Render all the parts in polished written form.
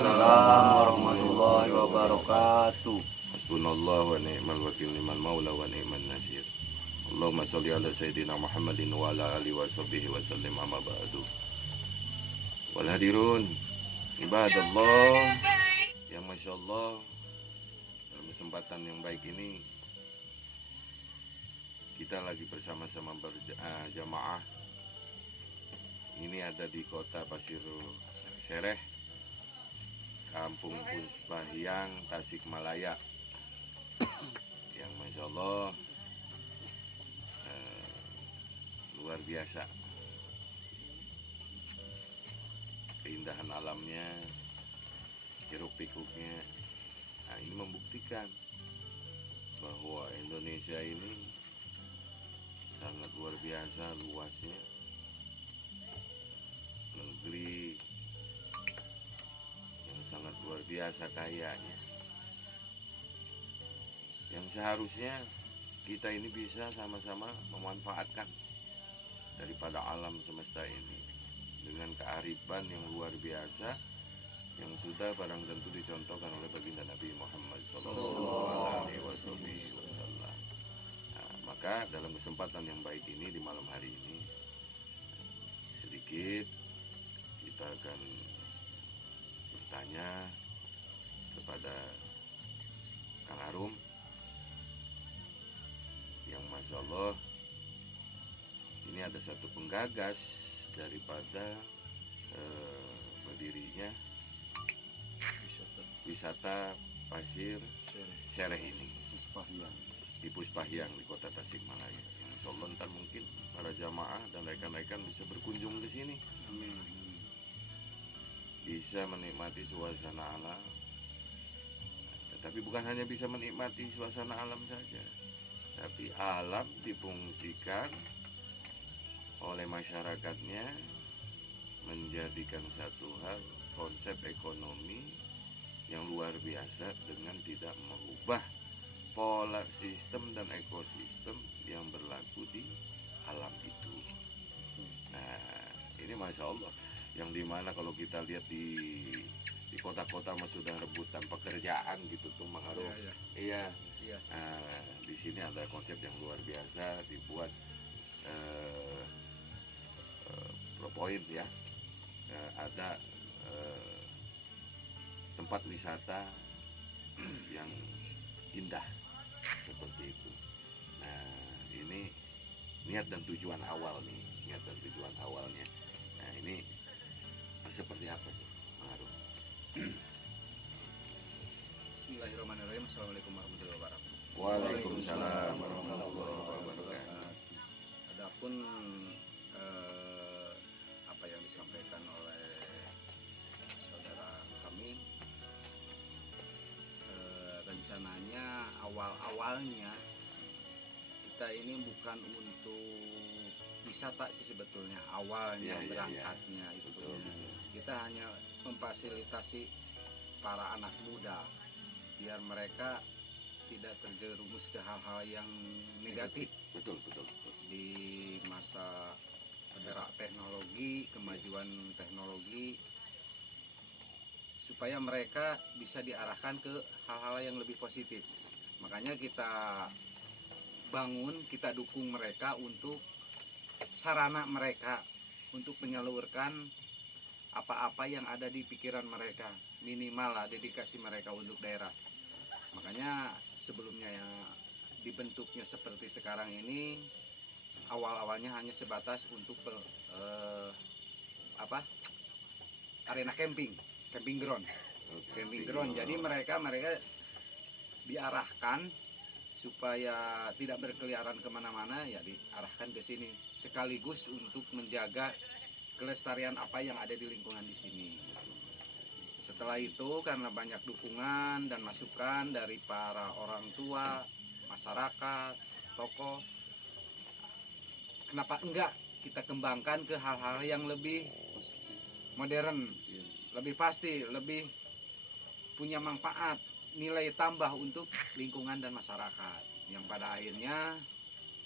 Waalaikumsalam warahmatullahi wabarakatuh. Hasbunallah wa ni'mal wakil, ni'mal maula wa ni'man nasir. Allahumma sholli ala sayyidina Muhammadin wa ala alihi wa sahbihi wa sallim, amma ba'du. Wal hadirun ibadallah yang Masya Allah, dalam kesempatan yang baik ini kita lagi bersama-sama berjamaah. Ini ada di kota Pasir Sereh, Kampung Puspahyang, Tasikmalaya. Yang Masya Allah luar biasa keindahan alamnya, hiruk pikuknya. Nah, ini membuktikan bahwa Indonesia ini sangat luar biasa luasnya, negeri yang sangat luar biasa kayanya, yang seharusnya kita ini bisa sama-sama memanfaatkan daripada alam semesta ini dengan kearifan yang luar biasa yang sudah barang tentu dicontohkan oleh baginda Nabi Muhammad SAW. Nah, maka dalam kesempatan yang baik ini di malam hari ini sedikit kita akan bertanya kepada Kang Arum yang Masya Allah ini ada satu penggagas daripada berdirinya wisata Pasir Sereh ini di Puspahyang di kota Tasikmalaya. Insya Allah ntar mungkin para jamaah dan rekan-rekan bisa berkunjung ke sini. Amin. Bisa menikmati suasana alam. Tetapi bukan hanya bisa menikmati suasana alam saja, tapi alam difungsikan oleh masyarakatnya menjadikan satu hal konsep ekonomi yang luar biasa dengan tidak mengubah pola sistem dan ekosistem yang berlaku di alam itu. Nah, ini Masya Allah, yang dimana kalau kita lihat di kota-kota mah sudah rebutan pekerjaan gitu tuh Mang Arum. Iya. Nah, di sini ada konsep yang luar biasa dibuat ProPoint ya. Ada tempat wisata yang indah seperti itu. Nah, ini niat dan tujuan awal nih, niat dan tujuan awalnya. Nah, ini seperti apa tuh, Mang Arum? Bismillahirrahmanirrahim. Assalamualaikum warahmatullahi wabarakatuh. Waalaikumsalam warahmatullahi wabarakatuh. Adapun apa yang disampaikan oleh saudara kami, rencananya awalnya kita ini bukan untuk wisata sih sebetulnya, awalnya berangkatnya itu kita hanya memfasilitasi para anak muda biar mereka tidak terjerumus ke hal-hal yang negatif. Betul. Di masa gerak teknologi, kemajuan teknologi, supaya mereka bisa diarahkan ke hal-hal yang lebih positif. Makanya kita bangun, kita dukung mereka untuk sarana mereka untuk menyalurkan apa-apa yang ada di pikiran mereka, minimal lah dedikasi mereka untuk daerah. Makanya sebelumnya yang dibentuknya seperti sekarang ini, awal-awalnya hanya sebatas untuk arena camping ground. Jadi mereka diarahkan supaya tidak berkeliaran kemana-mana, ya diarahkan ke sini sekaligus untuk menjaga kelestarian apa yang ada di lingkungan di sini. Setelah itu, karena banyak dukungan dan masukan dari para orang tua, masyarakat, tokoh, kenapa enggak kita kembangkan ke hal-hal yang lebih modern, lebih pasti, lebih punya manfaat, nilai tambah untuk lingkungan dan masyarakat. Yang pada akhirnya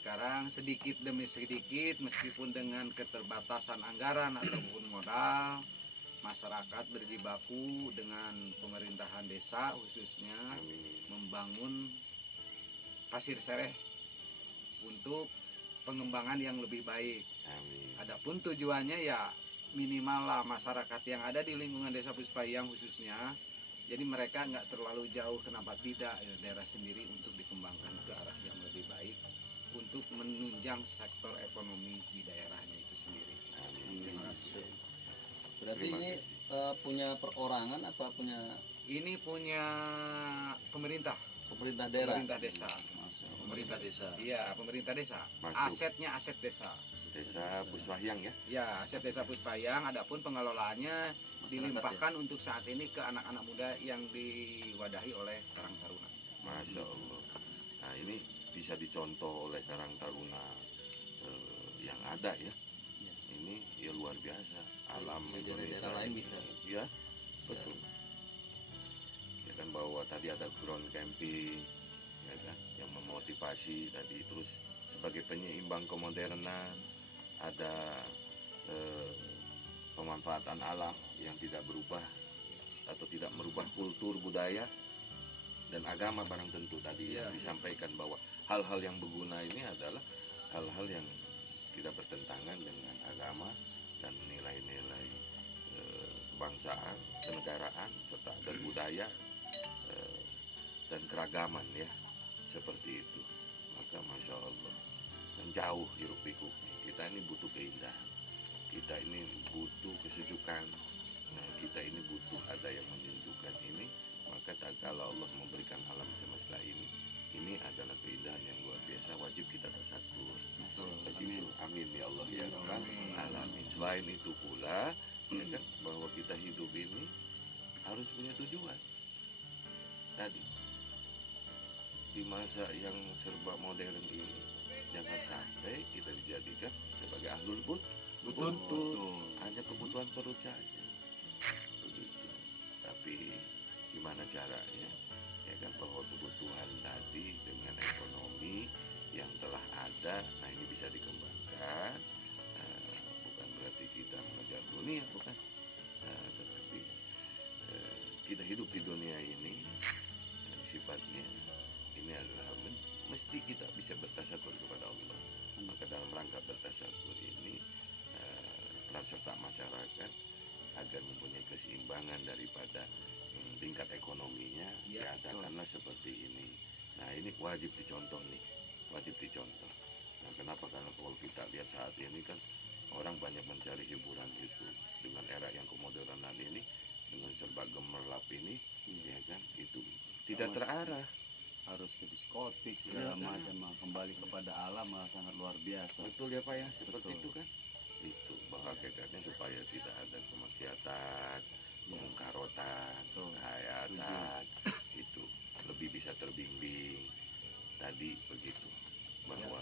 sekarang sedikit demi sedikit, meskipun dengan keterbatasan anggaran ataupun modal, masyarakat berjibaku dengan pemerintahan desa khususnya Amin. membangun pasir sereh untuk pengembangan yang lebih baik. Amin. Adapun tujuannya ya minimal lah masyarakat yang ada di lingkungan desa Puspayang khususnya, jadi mereka nggak terlalu jauh, kenapa tidak ya, daerah sendiri untuk dikembangkan ke arah yang lebih baik untuk menunjang sektor ekonomi di daerahnya itu sendiri. Amin. Terima kasih. Berarti Terima ini kasih. punya perorangan apa punya Ini punya pemerintah, pemerintah daerah? pemerintah desa. Masuk. Pemerintah desa. Iya, pemerintah desa. Masuk. Asetnya aset desa. Desa Puspayang ya. Ya, aset desa Puspayang. Adapun pengelolaannya Masyarakat dilimpahkan untuk saat ini ke anak-anak muda yang diwadahi oleh Karang Taruna. Masya Allah. Nah ini bisa dicontoh oleh Karang Taruna yang ada ya. Ya. Ini ya luar biasa. Alam Di Indonesia. daerah lain ini. bisa. Ya, betul. Ya kan bahwa tadi ada ground camping, ya kan, yang memotivasi tadi, terus sebagai penyeimbang kemodernan, ada pemanfaatan alam yang tidak berubah atau tidak merubah kultur budaya dan agama barang tentu tadi yang Iya. disampaikan bahwa hal-hal yang berguna ini adalah hal-hal yang tidak bertentangan dengan agama dan nilai-nilai kebangsaan, kenegaraan serta adat budaya dan keragaman ya, seperti itu. Maka masya Allah, dan jauh hiruk pikuknya. Kita ini butuh keindahan, kita ini butuh kesejukan, nah kita ini butuh ada yang menunjukkan ini. Maka tak kala Allah memberikan alam semesta ini adalah keindahan yang luar biasa, wajib kita tasakur. Begitu. Amin ya Allah ya Rabbal alamin. Selain itu pula ya kan, bahwa kita hidup ini harus punya tujuan. Tadi di masa yang serba modern ini jangan sampai kita dijadikan sebagai ahlul buntut, hanya kebutuhan perut saja begitu. Tapi gimana caranya ya kan, bahwa kebutuhan tadi dengan ekonomi yang telah ada, nah ini bisa dikembangkan. Bukan berarti kita mengejar dunia, bukan, tetapi kita hidup di dunia ini sifatnya ini adalah mesti kita bisa bertasakur kepada Allah. Maka dalam rangka bertasakur ini peran serta masyarakat agar mempunyai keseimbangan daripada tingkat ekonominya Ya, diadakanlah seperti ini. Nah ini wajib dicontoh nih, wajib dicontoh. Nah kenapa? Karena kalau kita lihat saat ini kan orang banyak mencari hiburan itu dengan era yang kemodernan ini, dengan serba gemerlap ini, ya kan, itu tidak terarah. Harus ke diskotik segala Iya. macam, kembali kepada alam sangat luar biasa. Betul ya Pak ya, seperti Betul. itu kan. Itu bahwa hakikatnya supaya tidak ada kemaksiatan, pemungkarotan, kehayatan, itu lebih bisa terbimbing. Tadi begitu, bahwa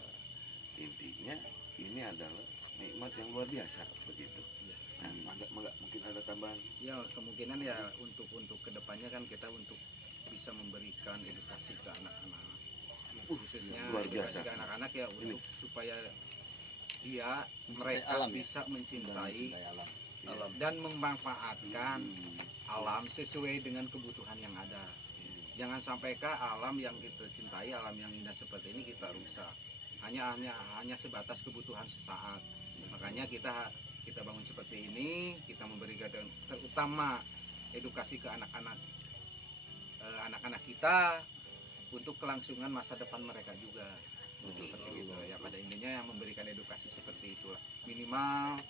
intinya ini adalah nikmat yang luar biasa begitu. Ya. Nah, mungkin ada tambahan. Ya, kemungkinan ya untuk kedepannya kan kita untuk bisa memberikan edukasi ke anak-anak, khususnya luar edukasi biasa. ke anak-anak ya, untuk supaya dia Mencintai mereka alam ya? bisa mencintai alam. alam dan memanfaatkan alam sesuai dengan kebutuhan yang ada. Jangan sampai alam yang kita cintai, alam yang indah seperti ini kita rusak. Hanya sebatas kebutuhan sesaat. Makanya kita bangun seperti ini, kita memberikan terutama edukasi ke anak-anak kita untuk kelangsungan masa depan mereka juga. Seperti itu ya, pada intinya yang memberikan edukasi seperti itulah, minimal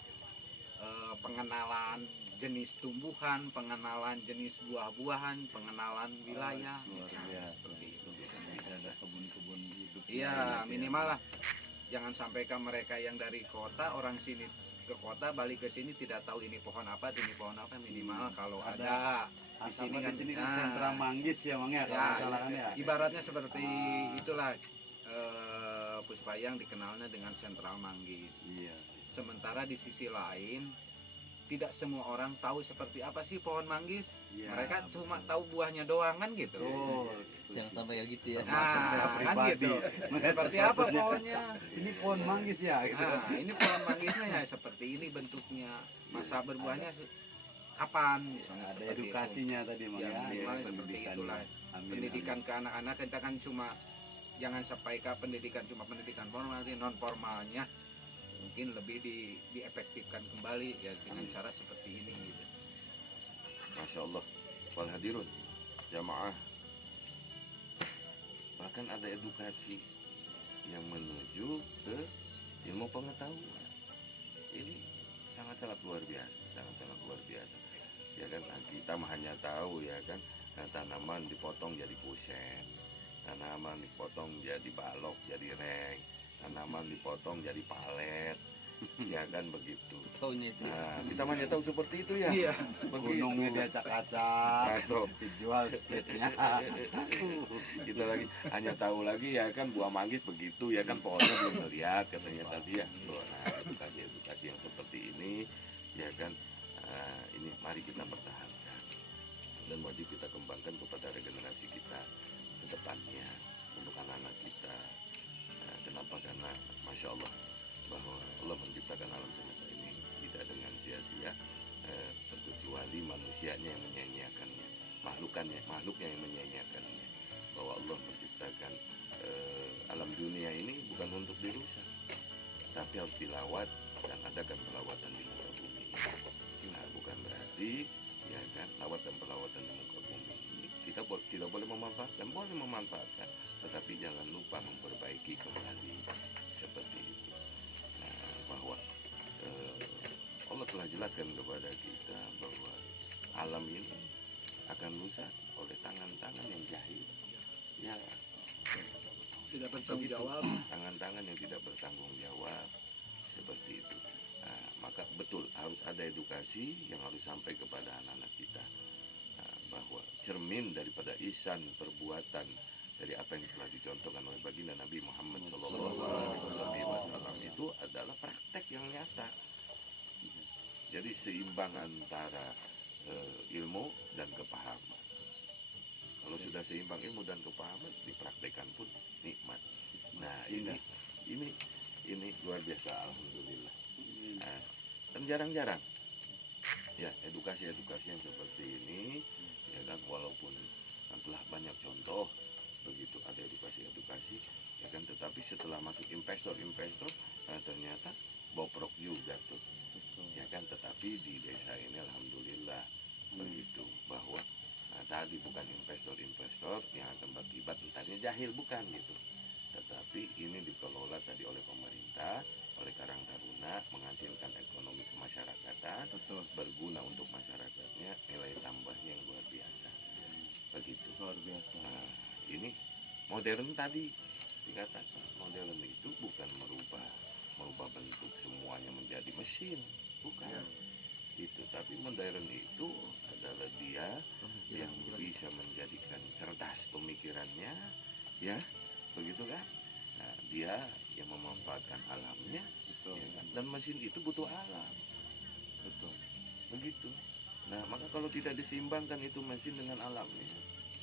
pengenalan jenis tumbuhan, pengenalan jenis buah-buahan, pengenalan wilayah, Luar biasa. seperti itu. Ada kebun-kebun hidup. Iya, minimal lah. Jangan sampai mereka yang dari kota, orang sini ke kota balik ke sini tidak tahu ini pohon apa, minimal kalau ada di sini kan, di sini kan sentra manggis ya Mang ya, kalau ya, nggak salah kan ya. ibaratnya seperti Ah. itulah. Puspayang dikenalnya dengan sentral manggis. Iya. Sementara di sisi lain tidak semua orang tahu seperti apa sih pohon manggis. Iya, Mereka betul. cuma tahu buahnya doang kan gitu. Betul. Jangan sampai ya gitu ya. Termasuk saya Nah, kan pribadi. gitu. Melihat Seperti apa sepatunya. pohonnya? Ini pohon manggis ya gitu. Nah, ini pohon manggisnya ya seperti ini bentuknya. Masa berbuahnya kapan misalnya Ada seperti itu. edukasinya tadi Mang Ya, ya. minimal seperti pendidikan. itulah. Amin, Pendidikan ke anak-anak kita kan cuma jangan sampai ke pendidikan cuma pendidikan formal, non formalnya mungkin lebih diefektifkan kembali ya dengan cara seperti ini gitu. Masya Allah. Wal hadirun jamaah, bahkan ada edukasi yang menuju ke ilmu pengetahuan. Ini sangat-sangat luar biasa, sangat-sangat luar biasa. Ya kan, kita mah hanya tahu ya kan, tanaman dipotong jadi kusen, tanaman dipotong jadi balok, jadi reng, tanaman dipotong jadi palet, ya kan begitu. Taunya itu. Nah, kita mah hanya tahu seperti itu ya. Iya. Gunungnya diacak-acak, Aduh. dijual splitnya. Kita lagi hanya tahu lagi ya kan buah manggis begitu ya kan, pohonnya belum melihat katanya tadi ya. Tuh, nah, edukasi yang seperti ini ya kan, ini mari kita pertahankan dan wajib kita kembangkan kepada regenerasi kita ke depannya untuk anak-anak kita. Kenapa? Karena Masya Allah bahwa Allah menciptakan alam semesta ini tidak dengan sia-sia, terkecuali manusianya yang menyanyiakannya, makhluknya yang menyanyiakannya. Bahwa Allah menciptakan alam dunia ini bukan untuk dirusak, tapi harus dilawat dan adakan pelawatan di muka bumi. Nah, bukan berarti ya kan lawat dan pelawatan di muka bumi ini kita tidak boleh memanfaatkan, tetapi jangan lupa memperbaiki kembali seperti itu. Nah, bahwa Allah telah jelaskan kepada kita bahwa alam ini akan rusak oleh tangan-tangan yang jahil. Ya, Tidak bertanggung jawab. tangan-tangan yang tidak bertanggung jawab seperti itu. Nah, maka betul harus ada edukasi yang harus sampai kepada anak-anak kita, bahwa cermin daripada ihsan perbuatan dari apa yang telah dicontohkan oleh baginda Nabi Muhammad SAW itu adalah praktek yang nyata. Jadi seimbang antara ilmu dan kepahaman. Kalau sudah seimbang ilmu dan kepahaman, dipraktekkan pun nikmat. Nah, ini luar biasa, alhamdulillah. Nah, dan jarang-jarang ya edukasi yang seperti ini ya kan, walaupun telah banyak contoh begitu ada edukasi ya kan, tetapi setelah masuk investor ternyata boprok juga tuh ya kan. Tetapi di desa ini alhamdulillah begitu, bahwa tadi bukan investor yang akan berakibat entarnya jahil, bukan gitu, tetapi ini dikelola tadi oleh pemerintah, oleh Karang Taruna, menghasilkan ekonomi kemasyarakatan, berguna untuk masyarakatnya, nilai tambahnya yang luar biasa. Begitu. Luar biasa. Nah, ini modern tadi dikatakan, modern itu bukan merubah bentuk semuanya menjadi mesin, bukan. Itu, tapi modern itu adalah dia yang bisa menjadikan cerdas pemikirannya, ya, begitu kan? Nah, dia yang memanfaatkan alamnya, Betul. ya kan? Dan mesin itu butuh alam, Betul. begitu. Nah, maka kalau tidak diseimbangkan itu mesin dengan alamnya,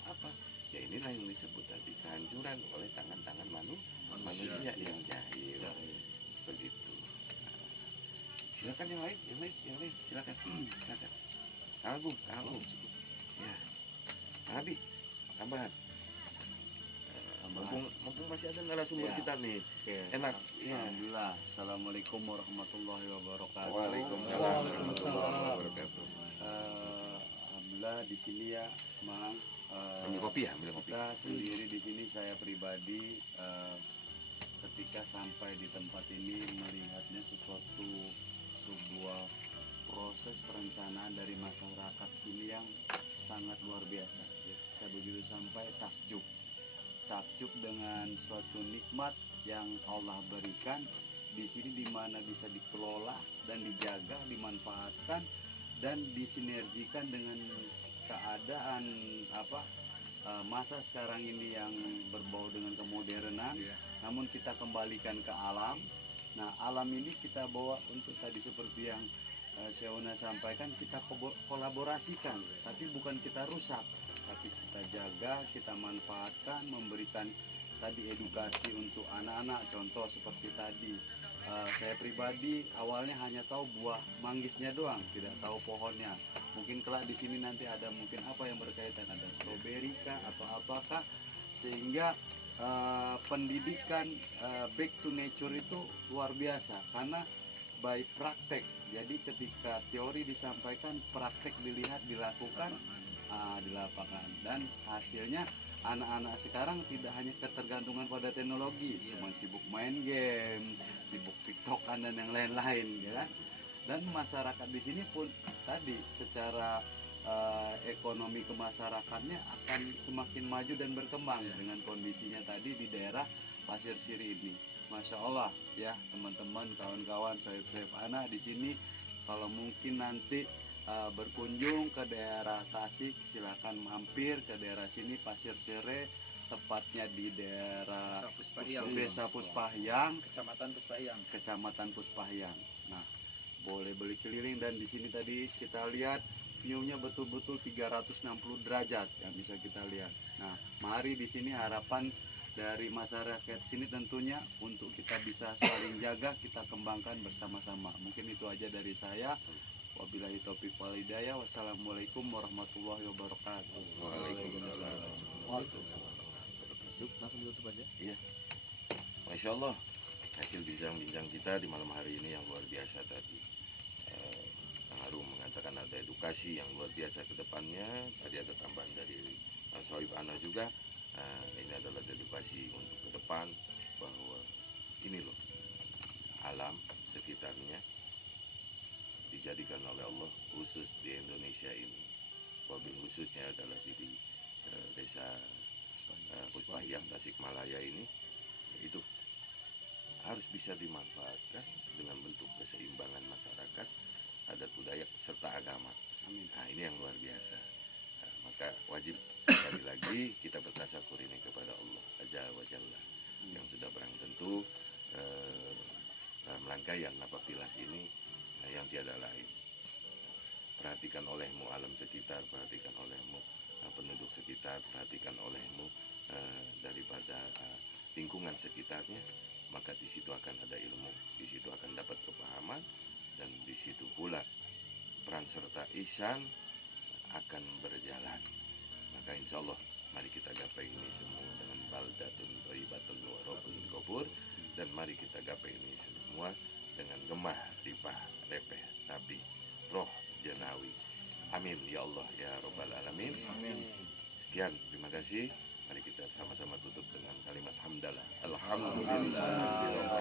apa? Ya inilah yang disebut tadi kehancuran oleh tangan-tangan manusia yang jahil, begitu. Nah, silakan yang lain, silakan. Kang Agung, ya, Abi, tambahan. Mumpung masih ada narasumber Ya. kita nih, Oke. enak. Ya. Alhamdulillah. Assalamualaikum warahmatullahi wabarakatuh. Waalaikumsalam warahmatullahi wabarakatuh. Alhamdulillah di sini ya, Mang. Ambil kopi ya, ambil kopi. Kita sendiri di sini, saya pribadi ketika sampai di tempat ini melihatnya sebuah proses perencanaan dari masyarakat sini yang sangat luar biasa. Saya begitu sampai takjub dengan suatu nikmat yang Allah berikan di sini, di mana bisa dikelola dan dijaga, dimanfaatkan dan disinergikan dengan keadaan masa sekarang ini yang berbau dengan kemodernan. Namun kita kembalikan ke alam. Nah, alam ini kita bawa untuk tadi seperti yang Seona sampaikan, kita kolaborasikan, tapi bukan kita rusak, tapi kita jaga, kita manfaatkan, memberikan tadi edukasi untuk anak-anak, contoh seperti tadi saya pribadi awalnya hanya tahu buah manggisnya doang, tidak tahu pohonnya. Mungkin kelak di sini nanti ada mungkin apa yang berkaitan, ada stroberi kah atau apakah, sehingga pendidikan back to nature itu luar biasa karena by praktek. Jadi ketika teori disampaikan, praktek dilihat, dilakukan di lapangan, dan hasilnya anak-anak sekarang tidak hanya ketergantungan pada teknologi, cuma sibuk main game, sibuk tiktokan dan yang lain-lain, ya kan? Dan masyarakat di sini pun tadi secara ekonomi kemasyarakatnya akan semakin maju dan berkembang dengan kondisinya tadi di daerah Pasir Siri ini. Masya Allah ya teman-teman, kawan-kawan, saya anak di sini kalau mungkin nanti berkunjung ke daerah Tasik, silakan mampir ke daerah sini Pasir Sire, tepatnya di daerah Desa Puspahyang, Kecamatan Puspahyang. Nah, boleh beli keliling, dan di sini tadi kita lihat view-nya betul-betul 360 derajat yang bisa kita lihat. Nah, mari di sini harapan dari masyarakat sini tentunya untuk kita bisa saling jaga, kita kembangkan bersama-sama. Mungkin itu aja dari saya. Wabillahi taufiq wal hidayah. Wassalamualaikum warahmatullahi wabarakatuh. Langsung tutup aja. Iya. Masya Allah, hasil bincang-bincang kita di malam hari ini yang luar biasa tadi. Kang Arum mengatakan ada edukasi yang luar biasa ke depannya. Tadi ada tambahan dari Sohib Ana juga. Ini adalah edukasi untuk ke depan bahwa ini loh alam sekitarnya dijadikan oleh Allah khusus di Indonesia ini. Wabil khususnya adalah di desa Puspahyang Tasikmalaya ini, itu harus bisa dimanfaatkan dengan bentuk keseimbangan masyarakat, adat budaya serta agama. Amin. Nah, ini yang luar biasa. Maka wajib sekali lagi kita bertasakur ini kepada Allah Azza wa Jalla yang sudah barang tentu dalam rangkaian Napaktilas ini yang tiada lain. Perhatikan olehmu alam sekitar, perhatikan olehmu penduduk sekitar, perhatikan olehmu daripada lingkungan sekitarnya, maka di situ akan ada ilmu, di situ akan dapat kepahaman, dan di situ pula peran serta ihsan akan berjalan. Maka insya Allah mari kita gapai ini semua dengan baldatun thayyibatun wa rabbun ghafur, dan mari kita gapai ini semua dengan gemah ripah repeh tapi roh janawi. Amin ya Allah ya rabbal alamin. Amin. Sekian, terima kasih. Mari kita sama-sama tutup dengan kalimat hamdalah. Alhamdulillah.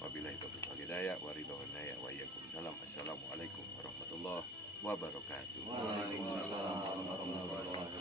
Wabillahi taufiq wal hidayah wa ridwan wa iyyakum. Assalamualaikum warahmatullahi wabarakatuh. Waalaikumsalam warahmatullahi wabarakatuh.